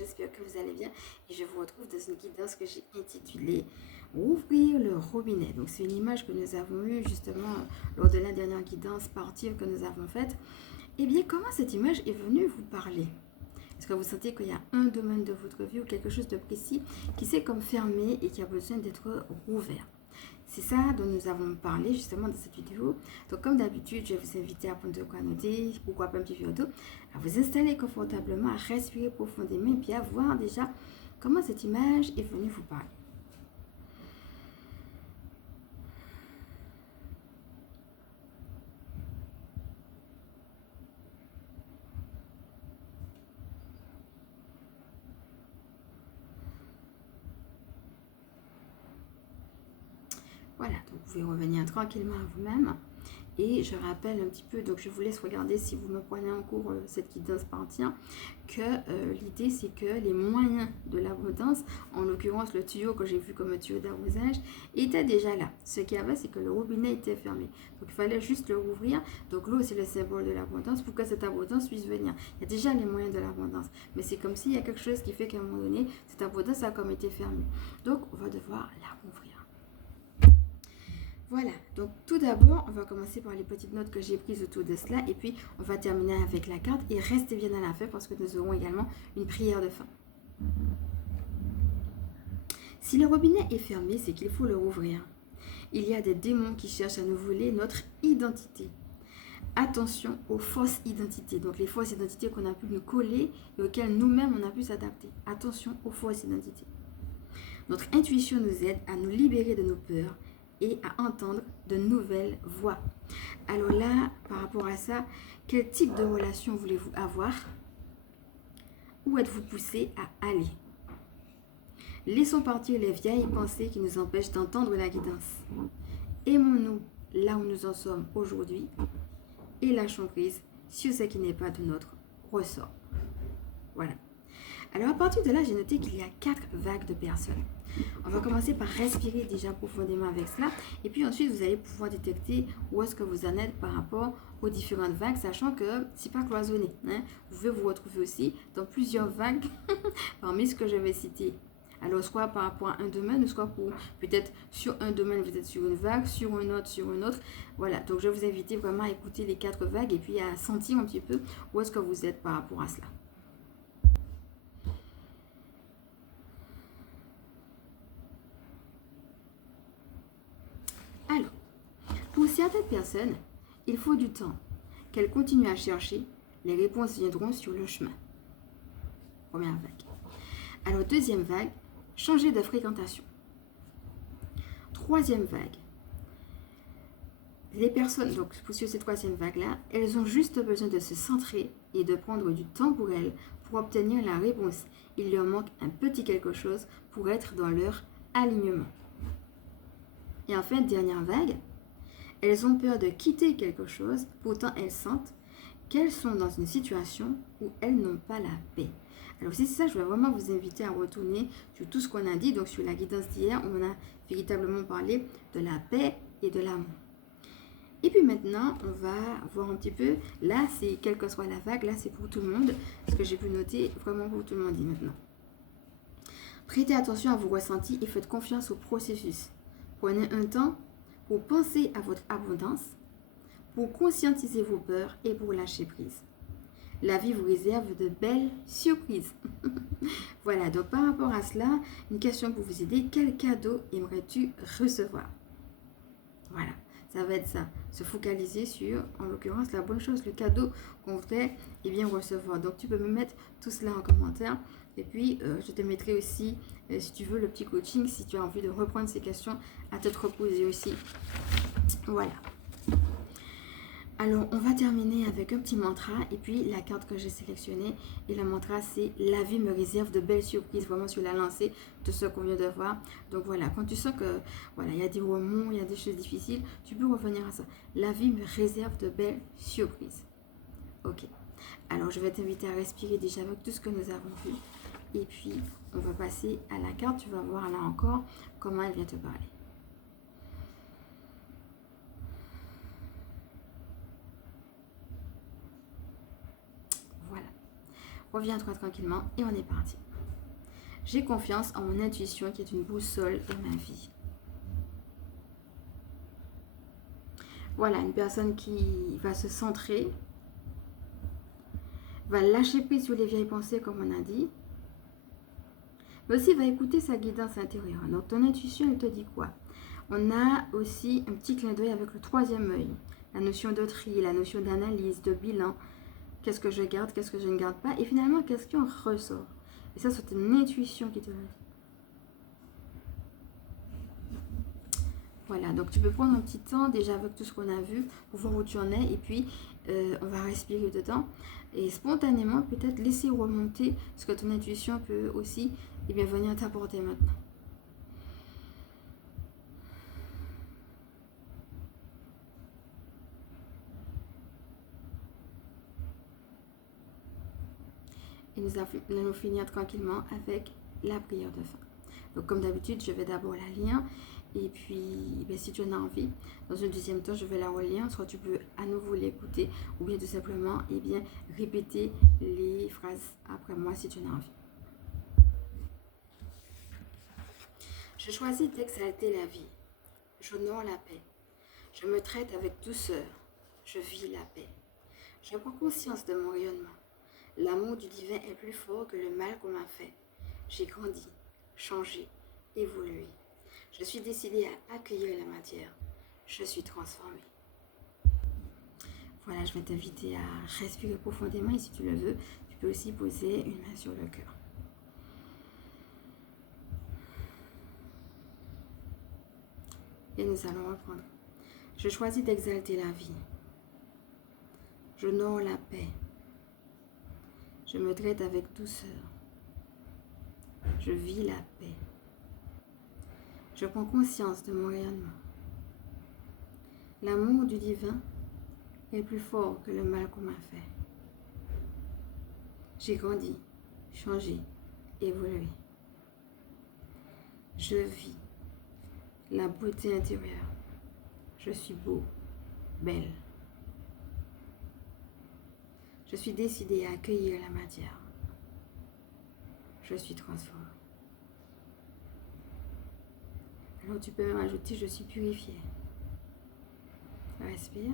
j'espère que vous allez bien et je vous retrouve dans une guidance que j'ai intitulée Ouvrir le robinet. Donc c'est une image que nous avons eue justement lors de la dernière guidance partie que nous avons faite. Et bien comment cette image est venue vous parler? Est-ce que vous sentez qu'il y a un domaine de votre vie ou quelque chose de précis qui s'est comme fermé et qui a besoin d'être rouvert? C'est ça dont nous avons parlé justement dans cette vidéo. Donc comme d'habitude, je vais vous inviter à prendre de quoi noter, pourquoi pas un petit verre d'eau, à vous installer confortablement, à respirer profondément et puis à voir déjà comment cette image est venue vous parler. Voilà, donc vous pouvez revenir tranquillement à vous-même. Et je rappelle un petit peu, donc je vous laisse regarder si vous me prenez en cours cette guidance partie, que l'idée c'est que les moyens de l'abondance, en l'occurrence le tuyau que j'ai vu comme un tuyau d'arrosage, était déjà là. Ce qu'il y avait, c'est que le robinet était fermé. Donc il fallait juste le rouvrir. Donc l'eau c'est le symbole de l'abondance pour que cette abondance puisse venir. Il y a déjà les moyens de l'abondance. Mais c'est comme s'il y a quelque chose qui fait qu'à un moment donné, cette abondance a comme été fermée. Donc on va devoir la rouvrir. Voilà, donc tout d'abord, on va commencer par les petites notes que j'ai prises autour de cela et puis on va terminer avec la carte et restez bien à la fin parce que nous aurons également une prière de fin. Si le robinet est fermé, c'est qu'il faut le rouvrir. Il y a des démons qui cherchent à nous voler notre identité. Attention aux fausses identités, donc les fausses identités qu'on a pu nous coller et auxquelles nous-mêmes on a pu s'adapter. Attention aux fausses identités. Notre intuition nous aide à nous libérer de nos peurs et à entendre de nouvelles voix. Alors là, par rapport à ça, quel type de relation voulez-vous avoir? Où êtes-vous poussé à aller? Laissons partir les vieilles pensées qui nous empêchent d'entendre la guidance. Aimons-nous là où nous en sommes aujourd'hui et lâchons prise sur ce qui n'est pas de notre ressort. Voilà. Alors à partir de là, j'ai noté qu'il y a 4 vagues de personnes. On va commencer par respirer déjà profondément avec cela. Et puis ensuite, vous allez pouvoir détecter où est-ce que vous en êtes par rapport aux différentes vagues, sachant que c'est pas cloisonné. Vous pouvez vous retrouver aussi dans plusieurs vagues parmi ce que je vais citer. Alors, soit par rapport à un domaine, soit pour peut-être sur un domaine, vous êtes sur une vague, sur une autre, sur une autre. Voilà, donc je vais vous inviter vraiment à écouter les 4 vagues et puis à sentir un petit peu où est-ce que vous êtes par rapport à cela. Alors, pour certaines personnes, il faut du temps. Qu'elles continuent à chercher, les réponses viendront sur le chemin. Première vague. Alors, deuxième vague, changer de fréquentation. Troisième vague. Les personnes, donc sur cette troisième vague-là, elles ont juste besoin de se centrer et de prendre du temps pour elles pour obtenir la réponse. Il leur manque un petit quelque chose pour être dans leur alignement. Et enfin, dernière vague, elles ont peur de quitter quelque chose, pourtant elles sentent qu'elles sont dans une situation où elles n'ont pas la paix. Alors c'est ça, je vais vraiment vous inviter à retourner sur tout ce qu'on a dit, donc sur la guidance d'hier, où on a véritablement parlé de la paix et de l'amour. Et puis maintenant, on va voir un petit peu, là c'est quelle que soit la vague, là c'est pour tout le monde, ce que j'ai pu noter vraiment pour tout le monde dit maintenant. Prêtez attention à vos ressentis et faites confiance au processus. Prenez un temps pour penser à votre abondance, pour conscientiser vos peurs et pour lâcher prise. La vie vous réserve de belles surprises. Voilà, donc par rapport à cela, une question pour vous aider. Quel cadeau aimerais-tu recevoir? Voilà, ça va être ça. Se focaliser sur, en l'occurrence, la bonne chose, le cadeau qu'on voudrait bien recevoir. Donc tu peux me mettre tout cela en commentaire. Et puis, je te mettrai aussi, si tu veux, le petit coaching, si tu as envie de reprendre ces questions, à te reposer aussi. Voilà. Alors, on va terminer avec un petit mantra et puis la carte que j'ai sélectionnée. Et le mantra, c'est « La vie me réserve de belles surprises », vraiment sur la lancée de ce qu'on vient de voir. Donc voilà, quand tu sens que voilà, il y a des remous, il y a des choses difficiles, tu peux revenir à ça. La vie me réserve de belles surprises. Ok. Alors, je vais t'inviter à respirer déjà avec tout ce que nous avons vu. Et puis, on va passer à la carte. Tu vas voir là encore comment elle vient te parler. Voilà. Reviens-toi tranquillement et on est parti. J'ai confiance en mon intuition qui est une boussole de ma vie. Voilà, une personne qui va se centrer, va lâcher prise sur les vieilles pensées comme on a dit, mais aussi va écouter sa guidance intérieure. Donc ton intuition, elle te dit quoi? On a aussi un petit clin d'œil avec le troisième œil, la notion de tri, la notion d'analyse, de bilan. Qu'est-ce que je garde, qu'est-ce que je ne garde pas, et finalement, qu'est-ce qui en ressort? Et ça, c'est une intuition qui te le dit. Voilà, donc tu peux prendre un petit temps déjà avec tout ce qu'on a vu pour voir où tu en es, et puis on va respirer dedans et spontanément peut-être laisser remonter ce que ton intuition peut aussi venir t'apporter maintenant. Et nous allons finir tranquillement avec la prière de fin. Donc comme d'habitude, je vais d'abord la lire. Et puis, si tu en as envie, dans un deuxième temps, je vais la relire. Soit tu peux à nouveau l'écouter, ou bien tout simplement répéter les phrases après moi si tu en as envie. Je choisis d'exalter la vie. J'honore la paix. Je me traite avec douceur. Je vis la paix. Je prends conscience de mon rayonnement. L'amour du divin est plus fort que le mal qu'on m'a fait. J'ai grandi, changé, évolué. Je suis décidée à accueillir la matière. Je suis transformée. Voilà, je vais t'inviter à respirer profondément et si tu le veux, tu peux aussi poser une main sur le cœur. Et nous allons reprendre. Je choisis d'exalter la vie. J'honore la paix. Je me traite avec douceur. Je vis la paix. Je prends conscience de mon rayonnement. L'amour du divin est plus fort que le mal qu'on m'a fait. J'ai grandi, changé, évolué. Je vis la beauté intérieure. Je suis beau, belle. Je suis décidée à accueillir la matière. Je suis transformée. Alors tu peux même ajouter, je suis purifiée. Respire.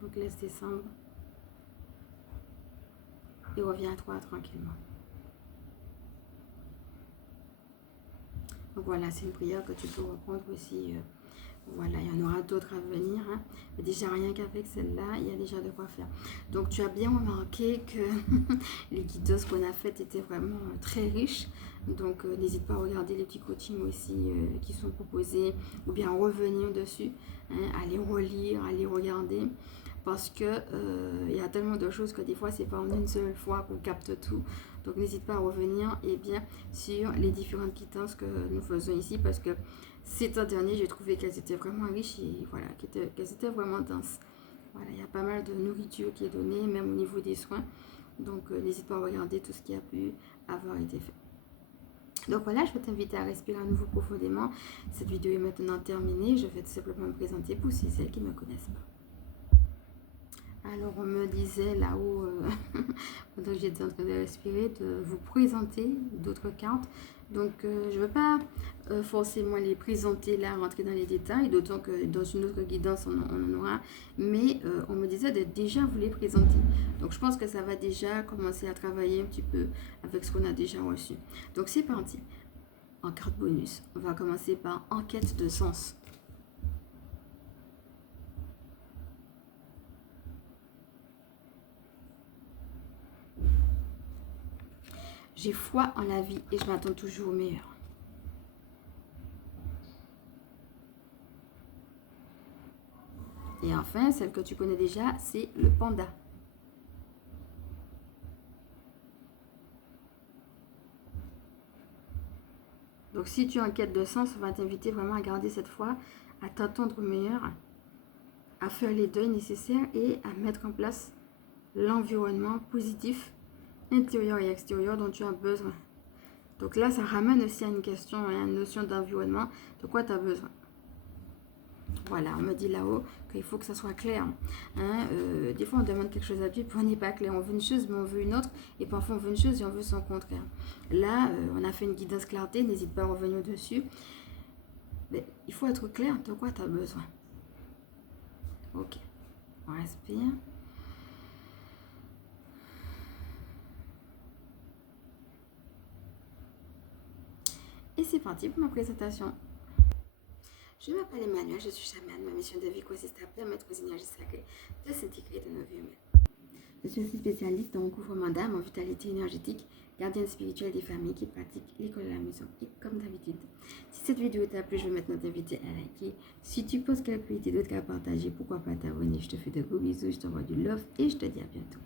Donc laisse descendre. Et reviens à toi tranquillement. Donc voilà, c'est une prière que tu peux reprendre aussi. Voilà, il y en aura d'autres à venir. Hein. Mais déjà, rien qu'avec celle-là, il y a déjà de quoi faire. Donc, tu as bien remarqué que les guidoses qu'on a faites étaient vraiment très riches. Donc, n'hésite pas à regarder les petits coachings aussi qui sont proposés ou bien revenir dessus. Hein, à les relire, à les regarder. Parce que il y a tellement de choses que des fois, c'est pas en une seule fois qu'on capte tout. Donc, n'hésite pas à revenir sur les différentes quittances que nous faisons ici parce que ces temps derniers, j'ai trouvé qu'elles étaient vraiment riches et voilà, qu'elles étaient vraiment denses. Voilà, il y a pas mal de nourriture qui est donnée, même au niveau des soins. Donc, n'hésite pas à regarder tout ce qui a pu avoir été fait. Donc voilà, je vais t'inviter à respirer à nouveau profondément. Cette vidéo est maintenant terminée. Je vais tout simplement me présenter pour celles qui ne me connaissent pas. Alors, on me disait là-haut, pendant que j'étais en train de respirer, de vous présenter d'autres cartes. Donc, je ne veux pas forcément les présenter là, rentrer dans les détails, d'autant que dans une autre guidance, on en aura. Mais on me disait de déjà vous les présenter. Donc, je pense que ça va déjà commencer à travailler un petit peu avec ce qu'on a déjà reçu. Donc, c'est parti. En carte bonus, on va commencer par enquête de sens. J'ai foi en la vie et je m'attends toujours au meilleur. Et enfin, celle que tu connais déjà, c'est le panda. Donc, si tu es en quête de sens, on va t'inviter vraiment à garder cette foi, à t'attendre au meilleur, à faire les deuils nécessaires et à mettre en place l'environnement positif intérieur et extérieur dont tu as besoin. Donc là, ça ramène aussi à une question, à une notion d'environnement, de quoi tu as besoin. Voilà, on me dit là-haut qu'il faut que ça soit clair. Hein, des fois, on demande quelque chose à Dieu, puis on n'est pas clair. On veut une chose, mais on veut une autre. Et parfois, on veut une chose et on veut son contraire. Là, on a fait une guidance clarté. N'hésite pas à revenir dessus. Mais il faut être clair de quoi tu as besoin. Ok, on respire. Et c'est parti pour ma présentation. Je m'appelle Emmanuel, je suis chamane. Ma mission de vie consiste à permettre aux énergies sacrées de s'intégrer dans nos vies humaines. Je suis aussi spécialiste dans le recouvrement d'âme en vitalité énergétique, gardienne spirituelle des familles qui pratiquent l'école de la maison. Et comme d'habitude, si cette vidéo t'a plu, je vais maintenant t'inviter à liker. Si tu poses quelques idées d'autres à partager, pourquoi pas t'abonner. Je te fais de gros bisous, je t'envoie du love et je te dis à bientôt.